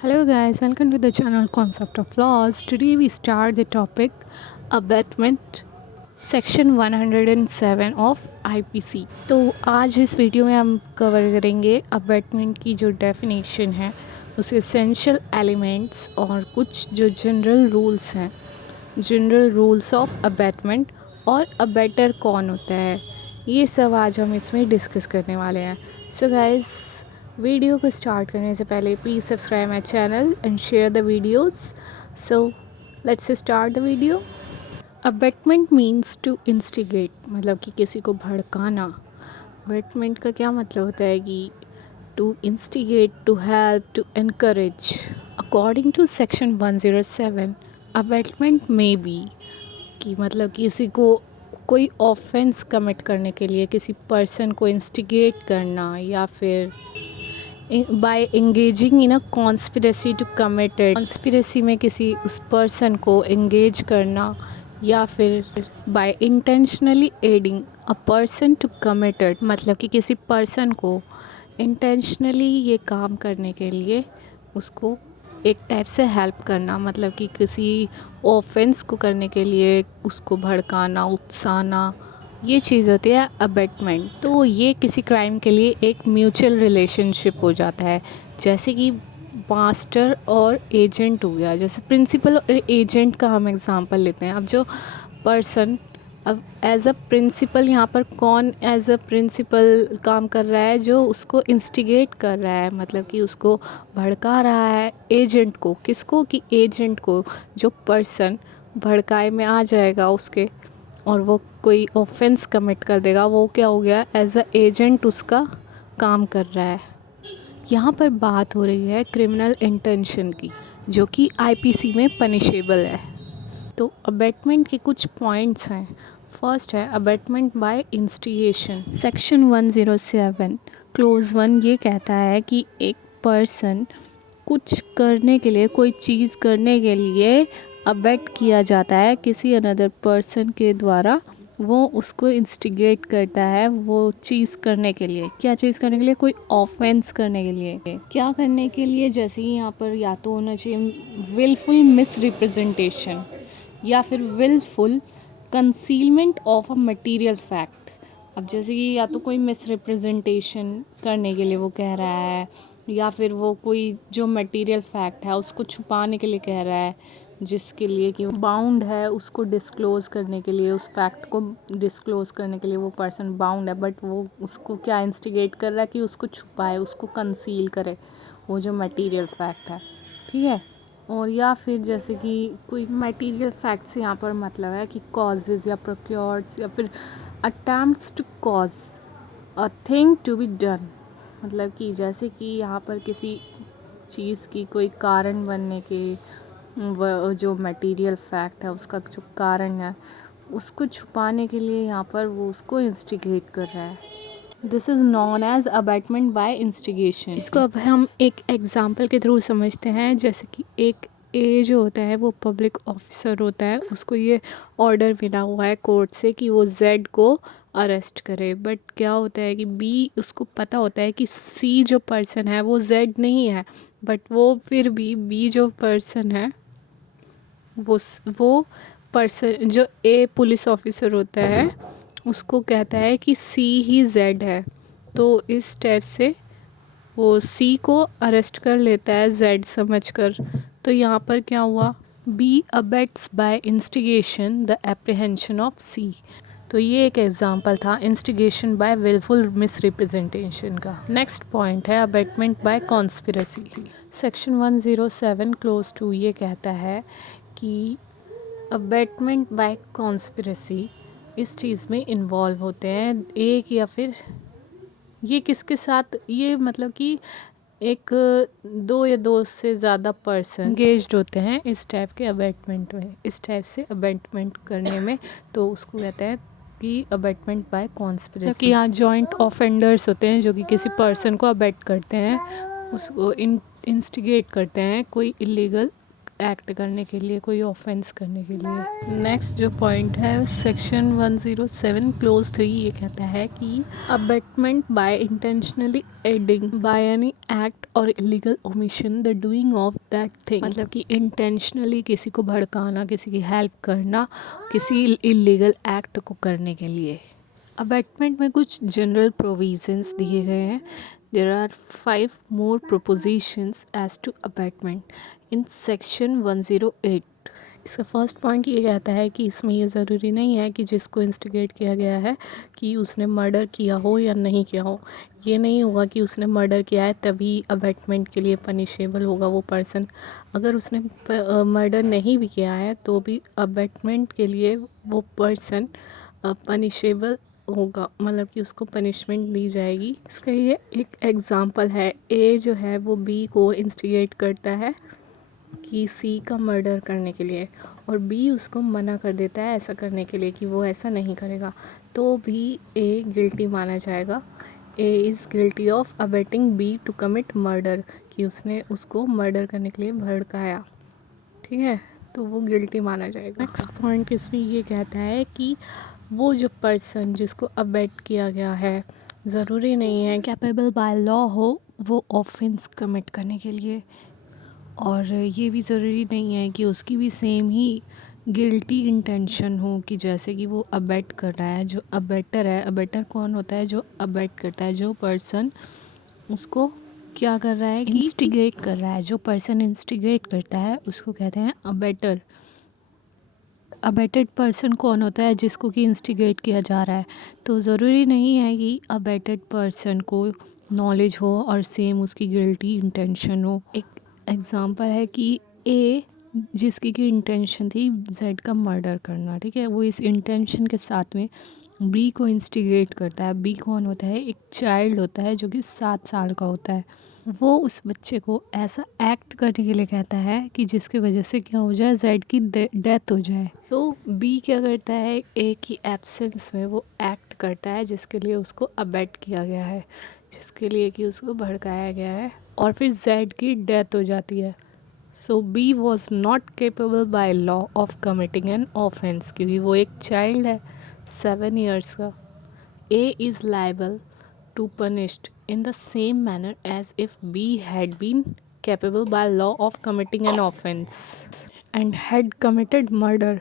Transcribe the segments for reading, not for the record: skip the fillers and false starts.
Hello guys, welcome to the channel Concept of Laws. Today we start the topic Abetment section 107 of IPC. तो आज इस video में हम cover करेंगे abetment की जो डेफिनेशन है, उसके एसेंशियल एलिमेंट्स और कुछ जो जनरल रूल्स हैं, जनरल रूल्स ऑफ अबेटमेंट और अबेटर कौन होता है, ये सब आज हम इसमें डिस्कस करने वाले हैं। सो गाइस, वीडियो को स्टार्ट करने से पहले please subscribe my channel and share the videos. So let's start the video. Abetment means to instigate, मतलब कि किसी को भड़काना। अबेटमेंट का क्या मतलब होता है कि to instigate, to help, to encourage. According to section 107, abetment में बी कि मतलब किसी को कोई ऑफेंस कमिट करने के लिए किसी पर्सन को इंस्टिगेट करना, या फिर by engaging in a conspiracy to commit it, conspiracy में किसी उस पर्सन को एंगेज करना, या फिर by intentionally aiding a person to commit it, मतलब कि किसी पर्सन को इंटेंशनली ये काम करने के लिए उसको एक टाइप से हेल्प करना, मतलब कि किसी ऑफेंस को करने के लिए उसको भड़काना, उकसाना, ये चीज़ होती है अबेटमेंट। तो ये किसी क्राइम के लिए एक म्यूचुअल रिलेशनशिप हो जाता है, जैसे कि मास्टर और एजेंट हो गया। जैसे प्रिंसिपल और एजेंट का हम एग्जांपल लेते हैं। अब जो पर्सन, अब एज अ प्रिंसिपल, यहाँ पर कौन एज अ प्रिंसिपल काम कर रहा है? जो उसको इंस्टिगेट कर रहा है, मतलब कि उसको भड़का रहा है एजेंट को। किसको? कि एजेंट को। जो पर्सन भड़काए में आ जाएगा उसके और वो कोई ऑफेंस कमिट कर देगा, वो क्या हो गया? एज अ एजेंट उसका काम कर रहा है। यहाँ पर बात हो रही है क्रिमिनल इंटेंशन की, जो कि आईपीसी में पनिशेबल है। तो अबेटमेंट के कुछ पॉइंट्स हैं। फर्स्ट है abetment by instigation. Section 107 clause 1 ये कहता है कि एक पर्सन कुछ करने के लिए, कोई चीज़ करने के लिए अबेट किया जाता है किसी अनदर पर्सन के द्वारा। वो उसको इंस्टिगेट करता है वो चीज़ करने के लिए। क्या चीज़ करने के लिए? कोई ऑफेंस करने के लिए। क्या करने के लिए? जैसे कि यहाँ पर या तो होना चाहिए विलफुल मिस रिप्रेजेंटेशन, या फिर wilful concealment of a material fact. अब जैसे कि या तो कोई मिस रिप्रेजेंटेशन करने के लिए वो कह रहा है, या फिर वो कोई जो मटेरियल फैक्ट है उसको छुपाने के लिए कह रहा है, जिसके लिए कि बाउंड है उसको डिस्क्लोज़ करने के लिए, उस फैक्ट को डिस्क्लोज़ करने के लिए वो पर्सन बाउंड है। बट वो उसको क्या इंस्टिगेट कर रहा है? कि उसको छुपाए, उसको कंसील करे वो जो मटेरियल फैक्ट है। ठीक है। और या फिर जैसे कि कोई मटेरियल फैक्ट्स, यहाँ पर मतलब है कि कॉजेज़ या प्रोक्योर्ड्स, या फिर attempts to cause a thing to be done, मतलब कि जैसे कि यहाँ पर किसी चीज़ की कोई कारण बनने के, जो मटेरियल फैक्ट है उसका जो कारण है उसको छुपाने के लिए यहाँ पर वो उसको इंस्टिगेट कर रहा है। This is known as abetment by instigation. इसको अब हम एक एग्जांपल के थ्रू समझते हैं। जैसे कि एक ए जो होता है वो पब्लिक ऑफिसर होता है, उसको ये ऑर्डर मिला हुआ है कोर्ट से कि वो जेड को अरेस्ट करे। बट क्या होता है कि बी, उसको पता होता है कि सी जो पर्सन है वो जेड नहीं है, बट वो फिर भी बी जो पर्सन है वो पर्सन जो ए पुलिस ऑफिसर होता है उसको कहता है कि सी ही जेड है। तो इस टाइप से वो सी को अरेस्ट कर लेता है जेड समझकर। तो यहाँ पर क्या हुआ? B abets by instigation the apprehension of C. तो ये एक एग्जांपल था instigation by wilful misrepresentation का। नेक्स्ट पॉइंट है abetment by conspiracy. Section 107 clause 2 ये कहता है कि अबेटमेंट बाय कॉन्स्पिरेसी इस चीज़ में इन्वॉल्व होते हैं एक या फिर ये किसके साथ, ये मतलब कि एक दो या दो से ज़्यादा पर्सन एंगेज्ड होते हैं इस टाइप के अबेटमेंट में, इस टाइप से अबेटमेंट करने में। तो उसको कहते हैं कि अबेटमेंट बाय कॉन्स्पिरेसी। कि यहाँ जॉइंट ऑफेंडर्स होते हैं जो कि किसी पर्सन को अबेट करते हैं, उसको इंस्टिगेट करते हैं कोई इलीगल एक्ट करने के लिए, कोई ऑफेंस करने के लिए। नेक्स्ट जो पॉइंट है सेक्शन 107 क्लोज 3 ये कहता है कि abetment by intentionally aiding by any act और illegal omission the doing of that thing, मतलब कि इंटेंशनली किसी को भड़काना, किसी की हेल्प करना किसी इलीगल एक्ट को करने के लिए। अबैटमेंट में कुछ जनरल प्रोविजंस दिए गए हैं। There are 5 more propositions as to abetment in section 108। इसका फर्स्ट पॉइंट ये कहता है कि इसमें ये ज़रूरी नहीं है कि जिसको इंस्टिगेट किया गया है कि उसने मर्डर किया हो या नहीं किया हो। ये नहीं होगा कि उसने मर्डर किया है तभी अबैटमेंट के लिए पनिशेबल होगा वो पर्सन। अगर उसने मर्डर नहीं भी किया है तो भी अबैटमेंट के लिए वो पर्सन पनिशेबल होगा, मतलब कि उसको पनिशमेंट दी जाएगी। इसका ये एक एग्ज़ाम्पल है। ए जो है वो बी को इंस्टिगेट करता है कि सी का मर्डर करने के लिए, और बी उसको मना कर देता है ऐसा करने के लिए कि वो ऐसा नहीं करेगा, तो भी ए गिल्टी माना जाएगा। A is guilty of abetting B to commit murder, कि उसने उसको मर्डर करने के लिए भड़काया, ठीक है, तो वो गिल्टी माना जाएगा। नेक्स्ट पॉइंट इसमें ये कहता है कि वो जो पर्सन जिसको अबेट किया गया है ज़रूरी नहीं है कैपेबल बाय लॉ हो वो ऑफेंस कमिट करने के लिए, और ये भी ज़रूरी नहीं है कि उसकी भी सेम ही गिल्टी इंटेंशन हो कि जैसे कि वो अबेट कर रहा है। जो अबेटर है, अबेटर कौन होता है? जो अबेट करता है, जो पर्सन उसको क्या कर रहा है कि इंस्टिगेट कर रहा है। जो पर्सन इंस्टिगेट करता है उसको कहते हैं अबेटर। अबेटेड पर्सन कौन होता है? जिसको कि इंस्टिगेट किया जा रहा है। तो ज़रूरी नहीं है कि अबेटेड पर्सन को नॉलेज हो और सेम उसकी गिल्टी इंटेंशन हो। एक एग्ज़ाम्पल है कि ए जिसकी की इंटेंशन थी जेड का मर्डर करना, ठीक है, वो इस इंटेंशन के साथ में बी को इंस्टिगेट करता है। बी कौन होता है? एक चाइल्ड होता है जो कि 7 साल का होता है। वो उस बच्चे को ऐसा एक्ट करने के लिए कहता है कि जिसकी वजह से क्या हो जाए, जेड की डेथ हो जाए। तो बी क्या करता है? ए की एब्सेंस में वो एक्ट करता है जिसके लिए उसको अबेट किया गया है, जिसके लिए कि उसको भड़काया गया है, और फिर जेड की डेथ हो जाती है। So B was not capable by law of committing an offence, क्योंकि वो एक चाइल्ड है 7 ईयर्स का। A is liable to punished in the same manner as if B had been capable by law of committing an offense and had committed murder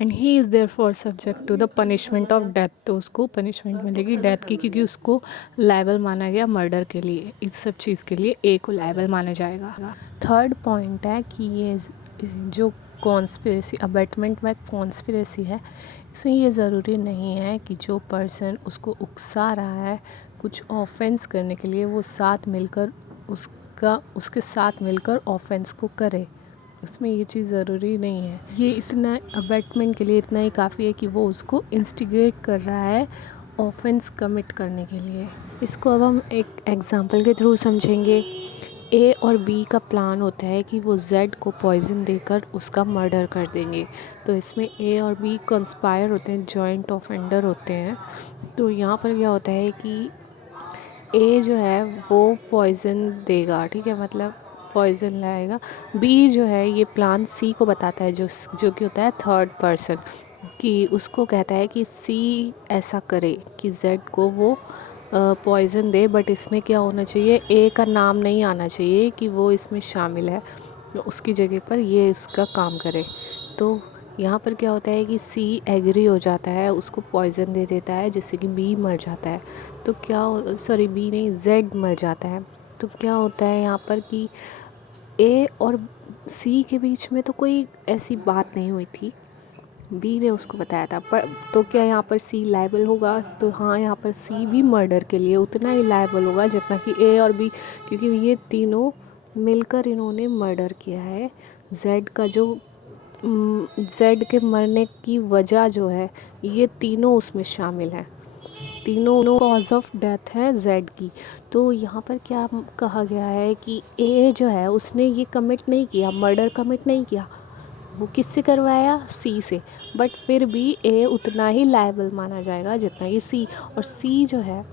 and he is therefore subject to the punishment of death। तो उसको punishment मिलेगी death की, क्योंकि उसको liable माना गया murder के लिए। इस सब चीज़ के लिए ए को लाइबल माना जाएगा। थर्ड पॉइंट है कि ये जो कॉन्स्पिरेसी, अबेटमेंट में कॉन्स्पिरेसी है, इसमें ये ज़रूरी नहीं है कि जो पर्सन उसको उकसा रहा है कुछ ऑफेंस करने के लिए वो साथ मिलकर उसके साथ मिलकर ऑफेंस को करे। उसमें ये चीज़ ज़रूरी नहीं है। ये इतना अबेटमेंट के लिए इतना ही काफ़ी है कि वो उसको इंस्टिगेट कर रहा है ऑफेंस कमिट करने के लिए। इसको अब हम एक एग्ज़ाम्पल के थ्रू समझेंगे। ए और बी का प्लान होता है कि वो जेड को पॉइज़न देकर उसका मर्डर कर देंगे। तो इसमें ए और बी कंस्पायर होते हैं, जॉइंट ऑफेंडर होते हैं। तो यहाँ पर क्या होता है कि ए जो है वो पॉइज़न देगा, ठीक है, मतलब पॉइज़न लाएगा। बी जो है ये प्लान सी को बताता है, जो कि होता है थर्ड पर्सन, कि उसको कहता है कि सी ऐसा करे कि जेड को वो पॉइज़न दे, बट इसमें क्या होना चाहिए, ए का नाम नहीं आना चाहिए कि वो इसमें शामिल है, उसकी जगह पर ये इसका काम करे। तो यहाँ पर क्या होता है कि सी एग्री हो जाता है, उसको पॉइज़न दे देता है, जिससे कि बी मर जाता है। तो क्या, सॉरी बी नहीं, जेड मर जाता है। तो क्या होता है यहाँ पर कि ए और सी के बीच में तो कोई ऐसी बात नहीं हुई थी, बी ने उसको बताया था। पर तो क्या यहाँ पर सी लायबल होगा? तो हाँ, यहाँ पर सी भी मर्डर के लिए उतना ही लायबल होगा जितना कि ए और बी, क्योंकि ये तीनों मिलकर इन्होंने मर्डर किया है। जेड का जो जेड के मरने की वजह जो है, ये तीनों उसमें शामिल हैं, तीनों कॉज ऑफ डेथ है जेड की। तो यहाँ पर क्या कहा गया है कि ए जो है उसने ये कमिट नहीं किया, मर्डर कमिट नहीं किया, वो किससे करवाया? सी से, बट फिर भी ए उतना ही लायबल माना जाएगा जितना कि सी, और सी जो है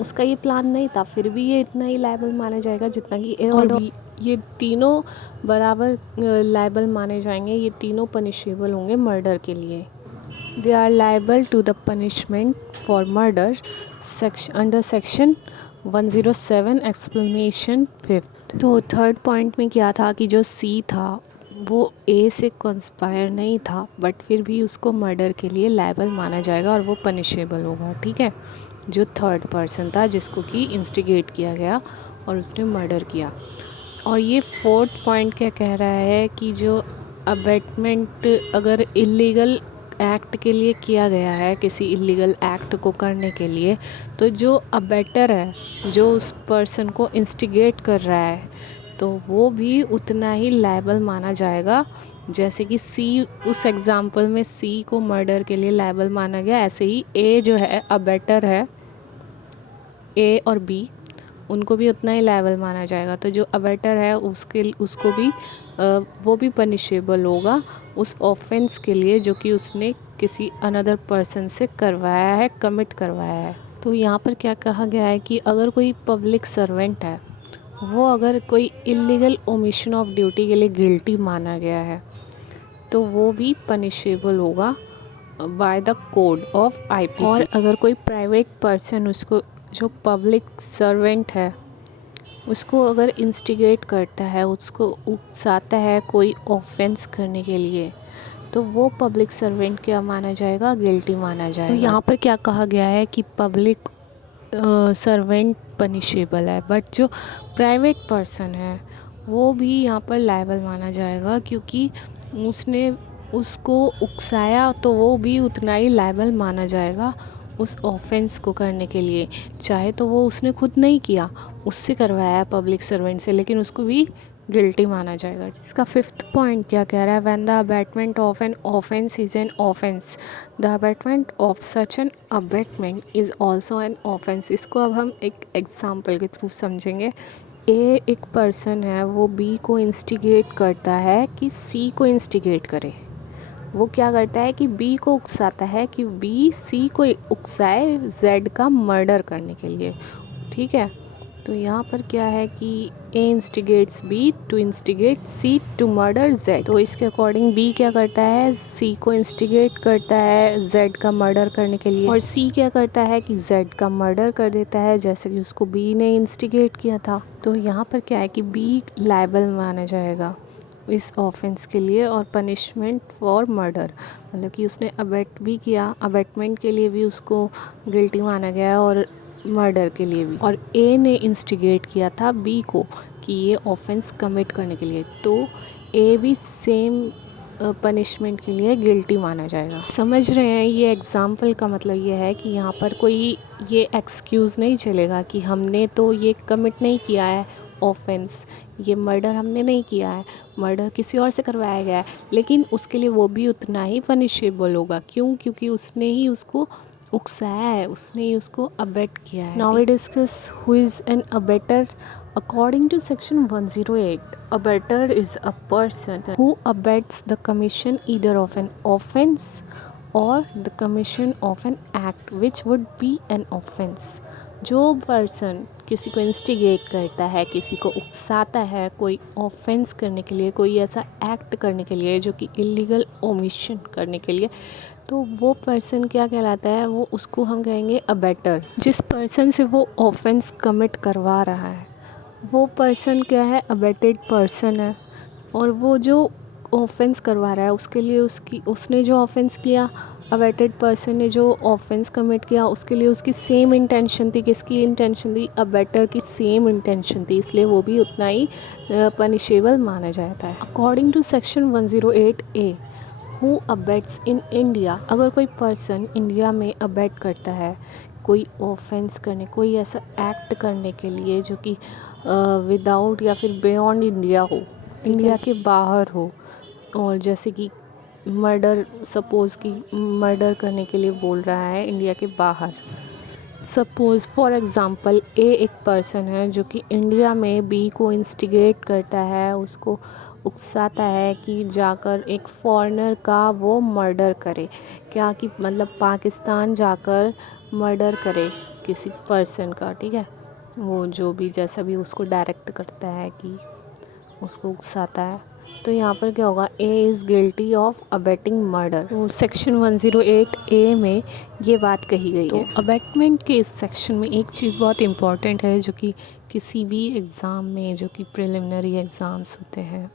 उसका ये प्लान नहीं था, फिर भी ये इतना ही लायबल माना जाएगा जितना कि ए और बी। ये तीनों बराबर लायबल माने जाएंगे, ये तीनों पनिशेबल होंगे मर्डर के लिए। They are liable to the punishment for murder under section 107 explanation fifth. तो थर्ड पॉइंट में क्या था कि जो सी था वो ए से कंस्पायर नहीं था, बट फिर भी उसको मर्डर के लिए लायबल माना जाएगा और वो पनिशेबल होगा, ठीक है। जो थर्ड पर्सन था जिसको कि इंस्टिगेट किया गया और उसने मर्डर किया। और ये फोर्थ पॉइंट क्या कह रहा है कि जो अबेटमेंट अगर इलीगल एक्ट के लिए किया गया है, किसी इलीगल एक्ट को करने के लिए, तो जो अबेटर है, जो उस पर्सन को इंस्टिगेट कर रहा है, तो वो भी उतना ही लायबल माना जाएगा। जैसे कि सी, उस एग्ज़ाम्पल में सी को मर्डर के लिए लायबल माना गया, ऐसे ही ए जो है अबेटर है, ए और बी, उनको भी उतना ही लायबल माना जाएगा। तो जो अबेटर है उसको भी वो भी पनिशेबल होगा उस ऑफेंस के लिए जो कि उसने किसी अनदर पर्सन से करवाया है, कमिट करवाया है। तो यहाँ पर क्या कहा गया है कि अगर कोई पब्लिक सर्वेंट है, वो अगर कोई इलीगल ओमिशन ऑफ ड्यूटी के लिए गिल्टी माना गया है, तो वो भी पनिशेबल होगा by the code of IPC. और अगर कोई प्राइवेट पर्सन उसको, जो पब्लिक सर्वेंट है, उसको अगर इंस्टिगेट करता है, उसको उकसाता है कोई ऑफेंस करने के लिए, तो वो पब्लिक सर्वेंट क्या माना जाएगा, गिल्टी माना जाएगा। तो यहाँ पर क्या कहा गया है कि पब्लिक सर्वेंट पनिशेबल है, बट जो प्राइवेट पर्सन है वो भी यहाँ पर लायबल माना जाएगा, क्योंकि उसने उसको उकसाया, तो वो भी उतना ही लायबल माना जाएगा उस ऑफेंस को करने के लिए। चाहे तो वो उसने खुद नहीं किया, उससे करवाया पब्लिक सर्वेंट से, लेकिन उसको भी गिल्टी माना जाएगा। इसका फिफ्थ पॉइंट क्या कह रहा है, when the abetment of an offence is an offence, the abetment of such an abetment is also an offence. इसको अब हम एक एग्जाम्पल के थ्रू समझेंगे। ए एक पर्सन है, वो बी को इंस्टिगेट करता है कि सी को इंस्टिगेट करे। वो क्या करता है कि बी को उकसाता है कि बी सी को उकसाए जेड का मर्डर करने के लिए, ठीक है। तो यहाँ पर क्या है कि A instigates B to instigate C to murder Z. तो इसके अकॉर्डिंग बी क्या करता है, सी को इंस्टिगेट करता है जेड का मर्डर करने के लिए, और सी क्या करता है कि जेड का मर्डर कर देता है, जैसे कि उसको बी ने इंस्टिगेट किया था। तो यहाँ पर क्या है कि बी लायबल माना जाएगा इस ऑफेंस के लिए, और पनिशमेंट फॉर मर्डर, मतलब कि उसने अबेट भी किया, अबेटमेंट के लिए भी उसको गिल्टी माना गया और मर्डर के लिए भी। और ए ने इंस्टिगेट किया था बी को कि ये ऑफेंस कमिट करने के लिए, तो ए भी सेम पनिशमेंट के लिए गिल्टी माना जाएगा। समझ रहे हैं, ये एग्जाम्पल का मतलब ये है कि यहाँ पर कोई ये एक्सक्यूज़ नहीं चलेगा कि हमने तो ये कमिट नहीं किया है ऑफेंस, ये मर्डर हमने नहीं किया है, मर्डर किसी और से करवाया गया है, लेकिन उसके लिए वो भी उतना ही पनिशेबल होगा। क्यों? क्योंकि उसने ही उसको उकसाया है, उसने ही उसको अबेट किया है। Now we discuss who is an abettor. According to section 108, abettor is a person who abets the commission either of an offense or the commission of an act which would be an offense। जो person किसी को instigate करता है, किसी को उकसाता है कोई offence करने के लिए, कोई ऐसा एक्ट करने के लिए जो कि इलीगल ओमिशन करने के लिए, तो वो पर्सन क्या कहलाता है, वो उसको हम कहेंगे अबेटर। जिस पर्सन से वो ऑफेंस कमिट करवा रहा है वो पर्सन क्या है, अबेटेड पर्सन है। और वो जो ऑफेंस करवा रहा है उसके लिए उसने जो ऑफेंस किया, अबेटेड पर्सन ने जो ऑफेंस कमिट किया, उसके लिए उसकी सेम इंटेंशन थी। किसकी इंटेंशन थी? अबेटर की सेम इंटेंशन थी, इसलिए वो भी उतना ही पनिशेबल माना जाता है। According to section 108A, who abets in India, अगर कोई पर्सन इंडिया में अबेट करता है कोई ऑफेंस करने, कोई ऐसा एक्ट करने के लिए जो कि विदाउट या फिर बियॉन्ड इंडिया हो, इंडिया के बाहर हो, और जैसे कि मर्डर, सपोज़ कि मर्डर करने के लिए बोल रहा है इंडिया के बाहर। सपोज़ फॉर एग्ज़ाम्पल ए एक पर्सन है जो कि इंडिया में बी को इंस्टिगेट करता है, उसको उकसाता है कि जाकर एक फॉरेनर का वो मर्डर करे। क्या कि मतलब पाकिस्तान जाकर मर्डर करे किसी पर्सन का, ठीक है। वो जो भी जैसा भी उसको डायरेक्ट करता है कि उसको उकसाता है, तो यहाँ पर क्या होगा, ए is guilty of abetting murder. तो सेक्शन 108 ए में ये बात कही गई है। तो अबेटमेंट के इस सेक्शन में एक चीज़ बहुत इम्पॉर्टेंट है, जो कि किसी भी एग्ज़ाम में, जो कि प्रिलिमिनरी एग्ज़ाम्स होते हैं,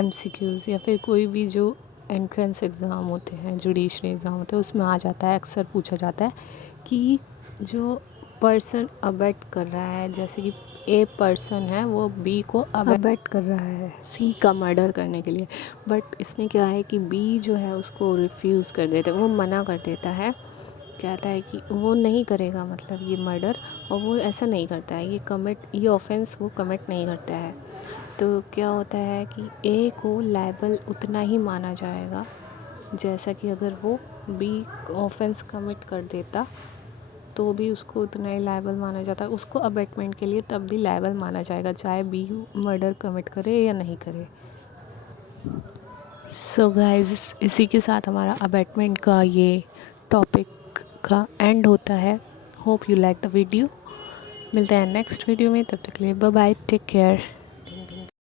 MCQs, या फिर कोई भी जो एंट्रेंस एग्ज़ाम होते हैं, जुडिशरी एग्ज़ाम होते हैं, उसमें आ जाता है, अक्सर पूछा जाता है कि जो पर्सन अबेट कर रहा है, जैसे कि ए पर्सन है वो बी को अबेट कर रहा है सी का मर्डर करने के लिए, बट इसमें क्या है कि बी जो है उसको रिफ्यूज़ कर देता है, वो मना कर देता है, कहता है कि वो नहीं करेगा, मतलब ये मर्डर, और वो ऐसा नहीं करता है, ये ऑफेंस वो कमिट नहीं करता है। तो क्या होता है कि ए को लायबल उतना ही माना जाएगा जैसा कि अगर वो बी ऑफेंस कमिट कर देता तो भी उसको उतना ही लायबल माना जाता है, उसको अबेटमेंट के लिए तब भी लायबल माना जाएगा, चाहे बी मर्डर कमिट करे या नहीं करे। सो गाइस, इसी के साथ हमारा अबेटमेंट का ये टॉपिक का एंड होता है। Hope you like the video. मिलते हैं नेक्स्ट वीडियो में, तब तक के लिए बाय बाय, टेक केयर।